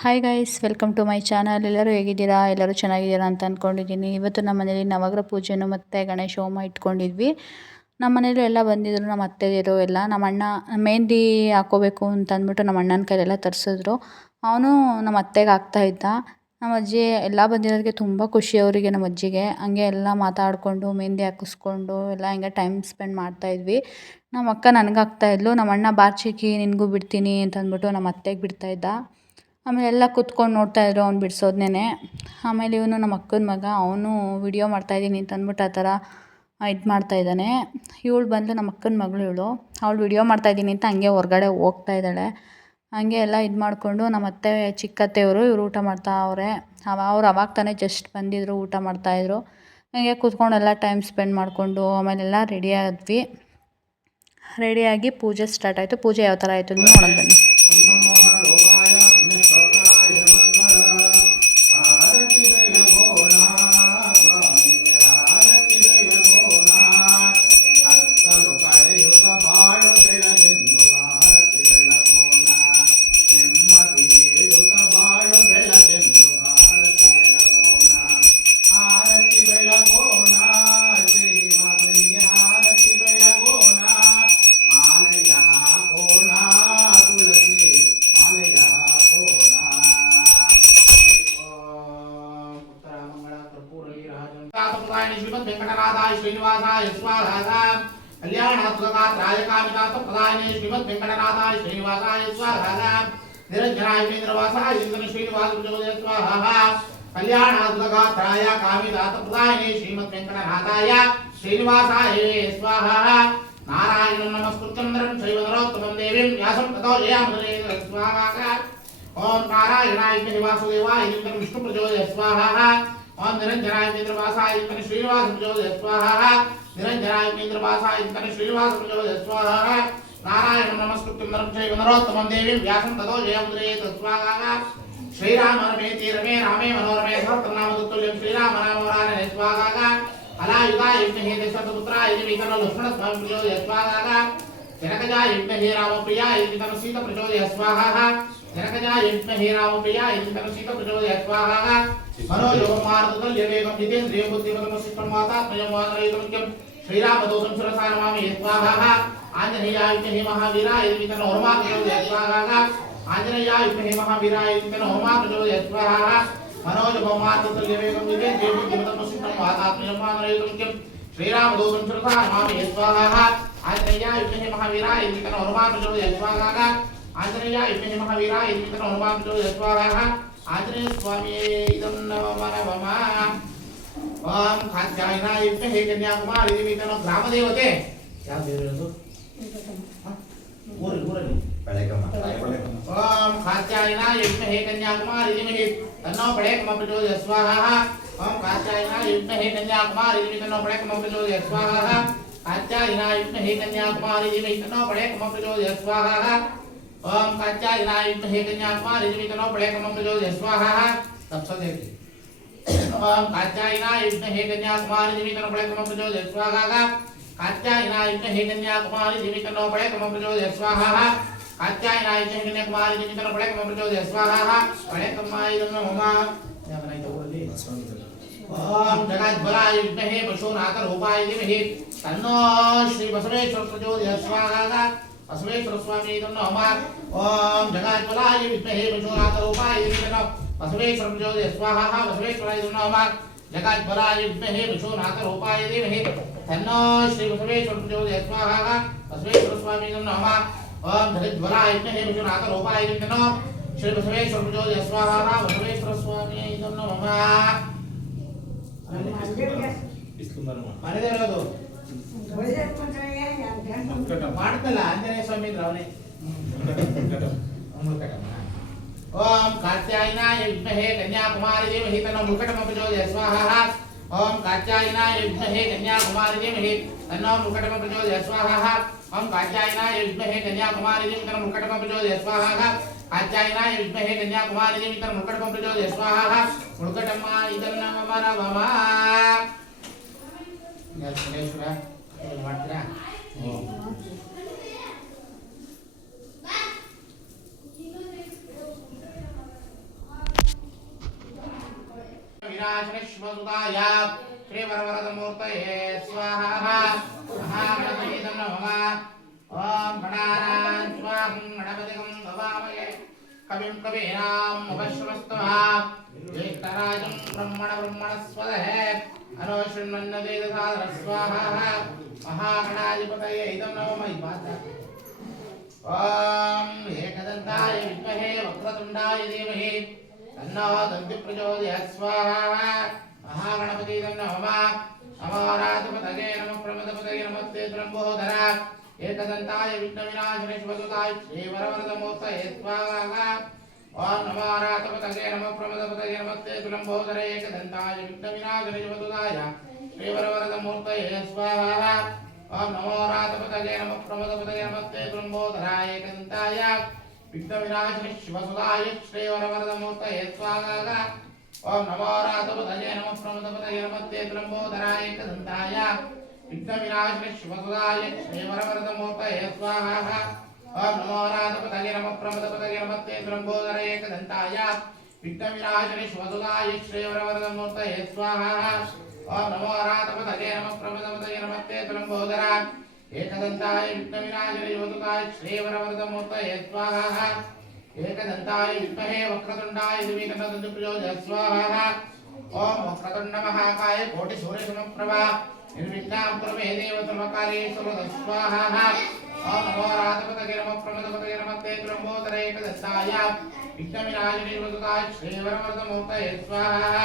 Hi guys, welcome to my channel. ಎಲ್ಲರೂ ಹೇಗಿದ್ದೀರಾ? ಎಲ್ಲರೂ ಚೆನ್ನಾಗಿದ್ದೀರಾ ಅಂತ ಅಂದ್ಕೊಂಡಿದ್ದೀನಿ. ಇವತ್ತು ನಮ್ಮ ಮನೇಲಿ ನವಗ್ರಹ ಪೂಜೆಯನ್ನು ಮತ್ತು ಗಣೇಶ ಹೋಮ ಇಟ್ಕೊಂಡಿದ್ವಿ. ನಮ್ಮ ಮನೇಲಿ ಎಲ್ಲ ಬಂದಿದ್ದರು, ನಮ್ಮ ಅತ್ತೆದಿರು ಎಲ್ಲ. ನಮ್ಮ ಅಣ್ಣ ಮೆಹಂದಿ ಹಾಕ್ಕೋಬೇಕು ಅಂತ ಅಂದ್ಬಿಟ್ಟು ನಮ್ಮ ಅಣ್ಣನ ಕೈಲೆಲ್ಲ ತರಿಸಿದ್ರು. ಅವನು ನಮ್ಮ ಅತ್ತೆಗೆ ಹಾಕ್ತಾಯಿದ್ದ. ನಮ್ಮ ಅಜ್ಜಿ ಎಲ್ಲ ಬಂದಿರೋದಕ್ಕೆ ತುಂಬ ಖುಷಿ ಅವರಿಗೆ, ನಮ್ಮ ಅಜ್ಜಿಗೆ. ಹಂಗೆ ಎಲ್ಲ ಮಾತಾಡಿಕೊಂಡು ಮೆಹಂದಿ ಹಾಕಿಸ್ಕೊಂಡು ಎಲ್ಲ ಹಿಂಗೆ ಟೈಮ್ ಸ್ಪೆಂಡ್ ಮಾಡ್ತಾಯಿದ್ವಿ. ನಮ್ಮ ಅಕ್ಕ ನನಗೆ ಹಾಕ್ತಾಯಿದ್ಲು. ನಮ್ಮ ಅಣ್ಣ ಬಾರ್ಚಿಕ್ಕಿ ನಿನಗೂ ಬಿಡ್ತೀನಿ ಅಂತ ಅಂದ್ಬಿಟ್ಟು ನಮ್ಮ ಅತ್ತೆಗೆ ಬಿಡ್ತಾಯಿದ್ದ. ಆಮೇಲೆ ಎಲ್ಲ ಕೂತ್ಕೊಂಡು ನೋಡ್ತಾಯಿದ್ರು ಅವ್ನು ಬಿಡಿಸೋದನ್ನೇ. ಆಮೇಲೆ ಇವನು ನಮ್ಮ ಅಕ್ಕನ ಮಗ, ಅವನು ವಿಡಿಯೋ ಮಾಡ್ತಾಯಿದ್ದೀನಿ ಅಂತ ಅಂದ್ಬಿಟ್ಟು ಆ ಥರ ಇದು ಮಾಡ್ತಾಯಿದ್ದಾನೆ. ಇವಳು ಬಂದು ನಮ್ಮ ಅಕ್ಕನ ಮಗಳು ಇವಳು. ಅವಳು ವಿಡಿಯೋ ಮಾಡ್ತಾಯಿದ್ದೀನಿ ಅಂತ ಹಂಗೆ ಹೊರಗಡೆ ಹೋಗ್ತಾಯಿದ್ದಾಳೆ. ಹಂಗೆ ಎಲ್ಲ ಇದು ಮಾಡಿಕೊಂಡು ನಮ್ಮ ಅತ್ತೆ ಚಿಕ್ಕತ್ತೆಯವರು ಇವರು ಊಟ ಮಾಡ್ತಾವ್ರೆ. ಅವ್ರು ಅವಾಗ ತಾನೇ ಜಸ್ಟ್ ಬಂದಿದ್ದರು, ಊಟ ಮಾಡ್ತಾಯಿದ್ರು. ಹಂಗೆ ಕೂತ್ಕೊಂಡೆಲ್ಲ ಟೈಮ್ ಸ್ಪೆಂಡ್ ಮಾಡಿಕೊಂಡು ಆಮೇಲೆಲ್ಲ ರೆಡಿ ಆದ್ವಿ. ರೆಡಿಯಾಗಿ ಪೂಜೆ ಸ್ಟಾರ್ಟ್ ಆಯಿತು. ಪೂಜೆ ಯಾವ ಥರ ಆಯಿತು ನೋಡೋಣ ಬನ್ನಿ. श्रीमद् वेंकटनाथाय श्रीनिवासाय स्वाहा कल्याणात्मकात्राय कामितात्मप्रदायिने श्रीमद् वेंकटनाथाय श्रीनिवासाय स्वाहा निरंजनाय इंद्रवासाय इंद्र श्रीनिवास प्रचोदयाय स्वाहा कल्याणात्मकात्राय कामितात्मप्रदायिने श्रीमद् वेंकटनाथाय श्रीनिवासाय स्वाहा नारायणं नमस्कृत्यं नरं चैव नरोत्तमं देवीं व्यासं ततो जयामृते स्वाहा ओम नारायणाय वासुदेवाय इंद्र विष्णु प्रचोदयाय स्वाहा ओम निरंजनाय इंद्रवासाय इंद्र श्रीनिवास प्रचोदयाय स्वाहा निरंजनाय इंद्रवासाय इंद्र श्रीनिवास प्रचोदयाय स्वाहा नारायणं नमस्कृत्यं नरं चैव नरोत्तमं देवीं व्यासं ततो जयमुद्रये स्वाहा श्रीराम रमे रमे रामे मनोरमे सहस्रनाम तुल्यं श्रीराम नाम वरानने स्वाहा अलायुधाय विद्महे दशरथपुत्राय धीमहि लक्ष्मण स्वामी प्रचोदयाय स्वाहा जनकजाय विद्महे रामप्रियाय धीमहि सीता प्रचोदयाय स्वाहा जनकजाय विद्महे रामप्रियाय धीमहि सीता प्रचोदयाय स्वाहा मनोजवमार्गदल यवेगं जितेन्द्रियं बुद्धिमतं सिद्धमातात्मयं वानरयुतं श्रीरामदूतं शिरसा नमामि स्वाहा आंजनेयाय विद्महे महावीराय धीमहि हनुमा प्रचोदयाय स्वाहा आंजनेयाय विद्महे महावीराय धीमहि हनुमा प्रचोदयाय स्वाहा मनोजवमार्गदल यवेगं जितेन्द्रियं बुद्धिमतं सिद्धमातात्मयं वानरयुतं श्रीरामदूतं शिरसा नमामि स्वाहा आंजनेयाय विद्महे महावीराय धीमहि हनुमा प्रचोदयाय स्वाहा आंजनेयाय विद्महे महावीराय धीमहि हनुमा प्रचोदयाय स्वाहा आंजनेय स्वामी इदं नमः ओम कात्यायनाय विद्महे कन्याकुमारी धीमहि ग्राम देवते क्या देवते ಊರಲ್ಲಿ ओम कात्यायनाय विद्महे कन्याकुमारी धीमहि तन्नो पडेकम प्रचोदयात् स्वाहा ओम कात्यायनाय विद्महे कन्याकुमारी धीमहि तन्नो पडेकम प्रचोदयात् स्वाहा कात्यायनाय विद्महे कन्याकुमारी धीमहि तन्नो पडेकम प्रचोदयात् स्वाहा ओम कात्यायनाय विद्महे कन्याकुमारी धीमहि तन्नो पडेकम प्रचोदयात् स्वाहा तत्सदेव ओम कात्यायनाय विद्महे कन्याकुमारी धीमहि तन्नो पडेकम प्रचोदयात् स्वाहा कात्यायनाय विद्महे कन्याकुमारी धीमहि तन्नो पडेकम प्रचोदयात् स्वाहा कात्यायनाय विद्महे कन्याकुमारी धीमहि तन्नो पडेकम प्रचोदयात् स्वाहा पडेकमाय नमः ओम जगद्बलाय विद्महे पशुनाथ रूपाय धीमहि तन्नो श्री बसवेश्वर प्रचोदयात् स्वाहा बसवेश्वर स्वामी नमः ओम जगद्बलाय विद्महे पशुनाथ रूपाय धीमहि तन्नो बसवेश्वर प्रचोदयात् स्वाहा बसवेश्वराय नमः जगद्बलाय विद्महे पशुनाथ रूपाय धीमहि तन्नो श्री बसवेश्वर प्रचोदयात् स्वाहा बसवेश्वर स्वामी नमः ओम जगद्बलाय विद्महे पशुनाथ रूपाय धीमहि तन्नो श्री बसवेश्वर प्रचोदयात् स्वाहा बसवेश्वर स्वामी नमः ಮನೆದೇವರದು ಮಾಡ್ತಲ್ಲ ಆಂಜನೇಯ ಸ್ವಾಮಿ ಅವನೇ ओम कात्यायनाय विद्महे कन्याकुमारी धीमहि तन्नो मुकुटम प्रचोदयात् स्वाहा ओम कात्यायनाय विद्महे कन्याकुमारी धीमहि तन्नो मुकुटम प्रचोदयात् स्वाहा ओम कात्यायनाय विद्महे कन्याकुमारी धीमहि तन्नो मुकुटम प्रचोदयात् स्वाहा कात्यायनाय विद्महे कन्याकुमारी धीमहि तन्नो मुकुटम प्रचोदयात् स्वाहा मुकुटम इदं नमः गणेश्वर ಮಾಡ್ತೀರಾ विनाशिने शिवसुताय श्री वरवरदमूर्तये स्वाहा महागणपतिं नमः ओम गणानां स्वाहं गणपतिं भवामहे कविं कवीनाम् उपश्रवस्तवः ज्येष्ठराजं ब्रह्मणस्पदः अनोशृण्वन्नदेवसादर स्वाहा महागणाधिपतये इदं नमः ओम एकदन्ताय विद्महे वक्रतुण्डाय धीमहि तन्नो दन्तिः प्रचोदयात् स्वाहा महागणपतिं नमः अमराधिपतये नमः प्रमदपतये नमस्ते त्र्यम्बोधरा एकदन्ताय विघ्नविनाशिने शिवसुताय श्रीवरवरदमूर्तये स्वाहा ओम नमो रातपतये नमः प्रमदपतये नमस्ते तुलम्बोदरे एकदन्ताय विघ्नविनाशिने शिवसुताय श्रीवरवरदमूर्तये स्वाहा ओम नमो रातपतये नमः प्रमदपतये नमस्ते तुलम्बोदराय एकदन्ताय विघ्नविनाशिने शिवसुताय श्रीवरवरदमूर्तये स्वाहा ओम नमो रातपतये नमः प्रमदपतये नमस्ते तुलम्बोदराय एकदन्ताय विघ्नविनाशिने शिवसुताय श्रीवरवरदमूर्तये स्वाहा ओम नमो रातपतये नमः प्रमदपतये नमस्ते तुलम्बोदराय एकदन्ताय विघ्नविनाशिने शिवसुताय श्रीवरवरदमूर्तये स्वाहा ओम नमो रातपतये नमः प्रमदपतये नमस्ते तुलम्बोदराय एकदन्ताय विघ्नविनाशिने शिवसुताय श्रीवरवरदमूर्तये स्वाहा एकदन्ताय विद्महे वक्रतुण्डाय धीमहि तन्नो दन्तिः प्रचोदयात् स्वाहा ओम वक्रतुण्ड महाकाय कोटिसूर्यसमप्रभा निर्विघ्नां कुरु मे देव सर्वकार्येषु स्वाहा ओम नमो रातपतये नमः प्रमदपतये नमस्ते तुलम्बोदराय एकदन्ताय विघ्नविनाशिने शिवसुताय श्रीवरवरदमूर्तये स्वाहा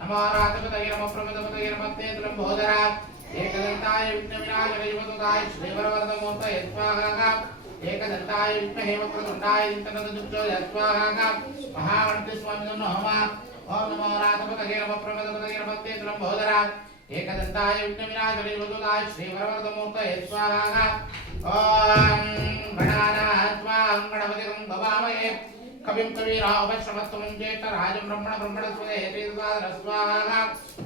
नमो रातपतये नमः प्रमदपतये नमस्ते तुलम्बोदराय एकदन्ताय विघ्नविनाशिने शिवसुताय श्रीवरवरदमूर्तये स्वाहा एकदन्ताय विद्महे वक्रतुण्डाय धीमहि तन्नो दन्तिः प्रचोदयात् स्वाहा महागणपति स्वामी नमः ओम नमो रातपतये नमः प्रमदपतये नमस्ते तुलम्बोदराय एकदन्ताय विघ्नविनाशिने शिवसुताय श्रीवरवरदमूर्तये स्वाहा ओम गणानां गणपतिं भवामहे कविं कवीनामुपश्रवस्तवं ज्येष्ठराजं ब्रह्मणस्पदये स्वाहा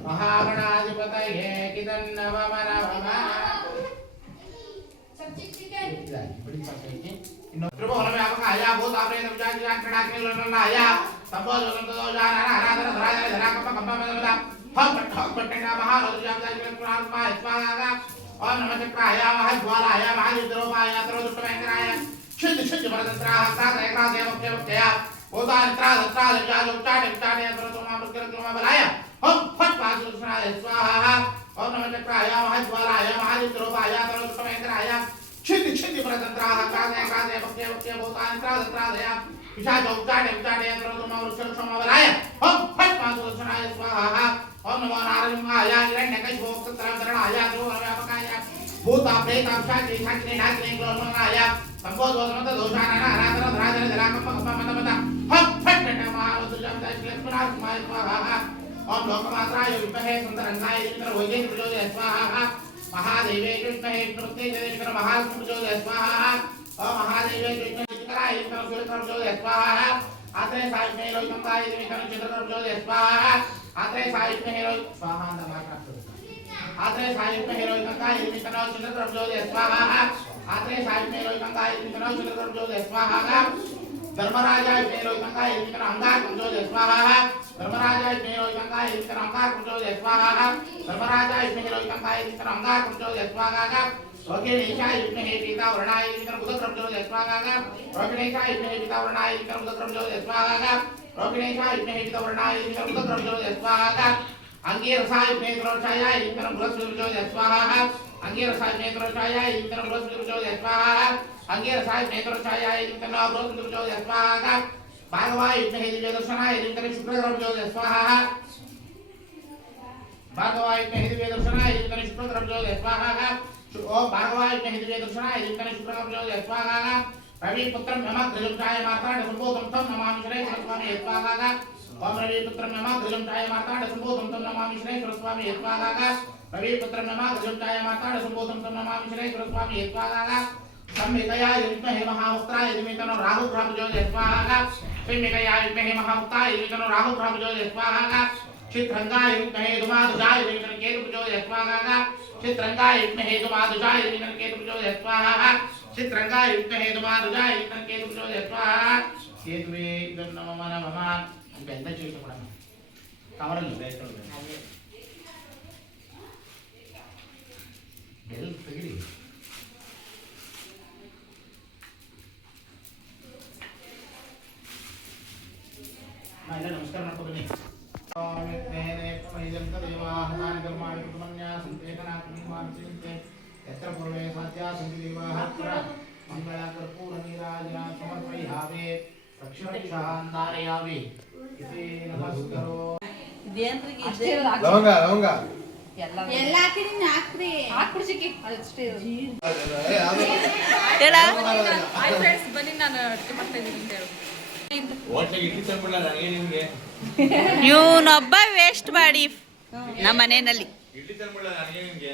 महागणाधिपतये किदं नमः त्रिभुवनव्यापकाय भूताप्रेतविजातिजान्क्रीडाग्निलोलनाय सम्भोजनन्तदोषानाराधनधराधराकम्पकम्पमदमदा हम पट्टना महारोधुजातिजान्क्रीडाग्निलोलनाय स्वाहा ओम नमः चक्राय महाज्वालाय महायुद्धरूपाय सर्वदुष्टभयङ्कराय छिद् परतन्त्राः क्रातय मुख्यमुख्यय भूतानित्रादत्रादजालोच्चाटे सर्वतोमामृत्यर्गमबलाय हम फट् पादुष्णाय स्वाहा ओम नमः चक्राय महाज्वालाय महायुद्धरूपाय सर्वदुष्टभयङ्कराय छिद् परतन्त्राः क्रातय मुख्यमुख्यय भूतानित्रादत्रादय पिशाचोच्चाटे सर्वतोमामृत्यर्गमबलाय हम फट् पादुष्णाय स्वाहा ओम नमो नारायणाय हिरण्यकशिपोक्तराय ध्रुवव्यापकाय भूताप्रेताक्षाग्निनाग्निग्लोलनाय सम्भोजनन्तदोषानाराधनधराधरधराकम्पकम्पमदमद हम फट् महारुद्रजातिजान्क्रीडाग्निलोलनाय स्वाहा ओम लोकमात्राय विद्महे सुन्दरङ्गाय धीमहि प्रचोदयात् स्वाहा महादेवे विद्महे विष्णुपत्न्यै महालक्ष्मी प्रचोदयात् स्वाहा ओम महादेवे विद्महे चित्कराय धीमहि प्रचोदयात् स्वाहा आत्रे सायुज्ञे लोकंगाय धीमहि प्रचोदयात् स्वाहा आत्रे सायुज्ञे स्वाहा आत्रे सायुज्ञे लोकंगाय धीमहि प्रचोदयात् स्वाहा आत्रे सायुज्ञे लोकंगाय धीमहि प्रचोदयात् स्वाहा धर्मराजाय लोकंगाय धीमहि अंगार प्रचोदयात् स्वाहा धर्मराजाय लोकंगाय धीमहि अंगार प्रचोदयात् स्वाहा धर्मराजाय लोकंगाय धीमहि अंगार प्रचोदयात् स्वाहा रोगिणेशाय विद्महे पीतावरणाय धीमहि बुधक्रम प्रचोदयात् स्वाहा रोगिणेशाय विद्महे पीतावरणाय धीमहि बुधक्रम प्रचोदयात् स्वाहा रोगिणेशाय विद्महे पीतावरणाय धीमहि बुधक्रम प्रचोदयात् स्वाहा अंगीरसाय विद्महे द्रोषाय धीमहि बृहस्पति प्रचोदयात् स्वाहा अंगीरसाय विद्महे द्रोषाय धीमहि बृहस्पति प्रचोदयात् स्वाहा अंगीरसाय विद्महे द्रोषाय धीमहि बृहस्पति प्रचोदयात् स्वाहा भागवाय विद्महे दिव्यदर्शनाय धीमहि शुक्रग्रह प्रचोदयात् स्वाहा भागवाय विद्महे दिव्यदर्शनाय धीमहि शुक्रग्रह प्रचोदयात् स्वाहा ओम भागवाय विद्महे दिव्यदर्शनाय धीमहि शुक्रग्रह प्रचोदयात् स्वाहा रवि पुत्रं मम गृहं मार्ताण्ड संभोधं तं नमामि श्रीकृष्ण स्वामी स्वाहा ओम रवि पुत्रं मम गृहं मार्ताण्ड संभोधं तं नमामि श्रीकृष्ण स्वामी स्वाहा रवि पुत्रं मम गृहं मार्ताण्ड संभोधं तं नमामि श्रीकृष्ण स्वामी स्वाहा संहितया विद्महे महाउत्राय धीमहि तन्नो राहु ग्रह प्रचोदयात् स्वाहा संहितया विद्महे महाउत्राय धीमहि तन्नो राहु ग्रह प्रचोदयात् स्वाहा चित्रंगाय विद्महे धूमादुजाय धीमहि तन्नो केतु प्रचोदयात् स्वाहा चित्रंगाय विद्महे धूमादुजाय धीमहि तन्नो केतु प्रचोदयात् स्वाहा चित्रंगाय विद्महे धूमादुजाय धीमहि तन्नो केतु प्रचोदयात् स्वाहा केतुवे इदं नमः नमः ఇంకా ఎంత చేసి కూడా ಕವರಲ್ಲಿ ಎಲ್ಲಿ ತೆಗಿರಿ ಎಲ್ಲ ನಮಸ್ಕಾರ ಮಾಡ್ಕೊಬನ್ನಿ यत्र पूर्वे साध्या सन्ति देवाः मङ्गलकर्पूरनीराजनां समर्पयामि दक्षिणदिशां धारयामि इति नमस्करो ಲವಂಗ ಲವಂಗ ಎಲ್ಲ ಹಾಕಿ ಹಾಕ್ರಿ ಹಾಕ್ಬಿಡ್ಸಿಕ್ಕಿ ಅಷ್ಟೇ ಹಾಯ್ ಫ್ರೆಂಡ್ಸ್ ಬನ್ನಿ ನಾನು ಅಡುಗೆ ಮಾಡ್ತಾ ಇದ್ದೀನಿ ಅಂತ ಹೇಳು ಹೋಟ್ಲಿಗೆ ಇಡ್ಲಿ ತಂದ್ಬಿಡಲ್ಲ ನನಗೆ ನಿಮಗೆ ಇವನೊಬ್ಬ ವೇಸ್ಟ್ ಮಾಡಿ ನಮ್ಮ ಮನೆಯಲ್ಲಿ ಇಡ್ಲಿ ತಂದ್ಬಿಡಲ್ಲ ನನಗೆ ನಿಮಗೆ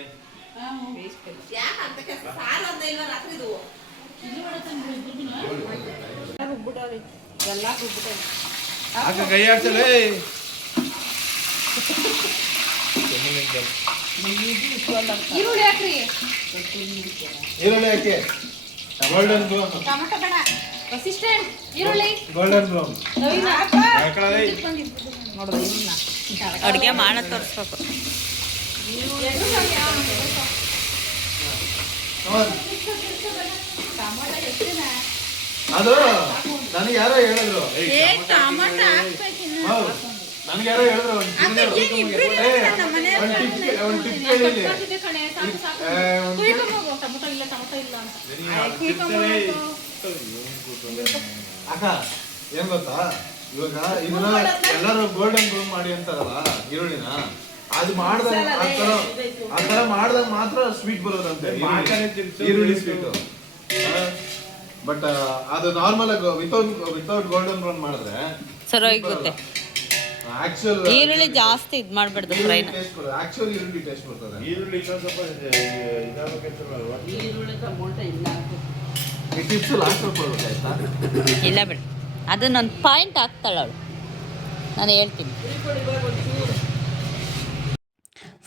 ಯಾಕೆ ಅಂತ ಸಾಲ ಅಂತ ಇಲ್ವಾ ರಾತ್ರಿದು ಎಲ್ಲ ಆಗ ಕೈ ಆಡ್ಸಲ್ಲ ಈರುಳ್ಳಿ ಹಾಕ್ರಿ ಈರುಳ್ಳಿ ಹಾಕಿ ಗೋಲ್ಡನ್ ಬ್ರೌನ್ ಟೊಮೆಟೊ ಬೇಡ ಅಸಿಸ್ಟೆಂಟ್ ಈರುಳ್ಳಿ ಗೋಲ್ಡನ್ ಬ್ರೌನ್ ಅಡುಗೆ ಮಾಡ ತೋರಿಸ್ಬೇಕು ಅದು ನನಗೆ ಯಾರೋ ಹೇಳಿದ್ರು ಟೊಮೆಟೊ ಹಾಕ್ಬೇಕಿನ್ನು ಹೌದು ನನಗೆ ಯಾರೋ ಹೇಳಿದ್ರು ಒಂದು ಟಿಪ್ ಹೇಳಿದೆ ಟೊಮೆಟೊ ಇಲ್ಲ ಅಂತ ಅಕ್ಕ ಏನ್ ಗೊತ್ತಾ ಇವಾಗ ಇದನ್ನ ಎಲ್ಲರೂ ಗೋಲ್ಡನ್ ಬ್ರೌನ್ ಮಾಡಿ ಅಂತಾರಲ್ಲ ಈರುಳ್ಳಿನ ಅದು ಮಾಡ್ದಾಗ ಆ ತರ ಮಾಡ್ದಾಗ ಮಾತ್ರ ಸ್ವೀಟ್ ಬರೋದಂತೆ ಈರುಳ್ಳಿ ಸ್ವೀಟ್ ಬಟ್ ಅದು ನಾರ್ಮಲ್ ಆಗಿ ವಿತೌಟ್ ಗೋಲ್ಡನ್ ಬ್ರೌನ್ ಮಾಡಿದ್ರೆ ಸರೋಗುತ್ತೆ ಆಕ್ಚುಲ್ ಈರುಳ್ಳಿ ಜಾಸ್ತಿ ಇದು ಮಾಡ್ಬಾರ್ದು ಫ್ರೈನ ಆಕ್ಚುಲ್ ಈರುಳ್ಳಿ ಟೇಸ್ಟ್ ಬರ್ತದೆ ಈ ಟಿಪ್ಸ್ ಲಾಸ್ಟ್ ಕೊಡ್ಬೇಕಾಯ್ತಾ ಇಲ್ಲ ಬಿಡು ಅದನ್ನೊಂದು ಪಾಯಿಂಟ್ ಹಾಕ್ತಾಳೆ ಅವಳು ನಾನು ಹೇಳ್ತೀನಿ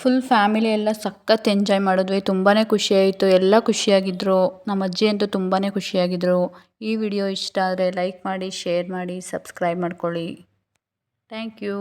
ಫುಲ್ ಫ್ಯಾಮಿಲಿ ಎಲ್ಲ ಸಖತ್ ಎಂಜಾಯ್ ಮಾಡಿದ್ವಿ ತುಂಬಾ ಖುಷಿಯಾಯಿತು ಎಲ್ಲ ಖುಷಿಯಾಗಿದ್ದರು ನಮ್ಮ ಅಜ್ಜಿ ಅಂತೂ ತುಂಬಾ ಖುಷಿಯಾಗಿದ್ದರು ಈ ವಿಡಿಯೋ ಇಷ್ಟ ಆದರೆ ಲೈಕ್ ಮಾಡಿ ಶೇರ್ ಮಾಡಿ ಸಬ್ಸ್ಕ್ರೈಬ್ ಮಾಡ್ಕೊಳ್ಳಿ ಥ್ಯಾಂಕ್ ಯು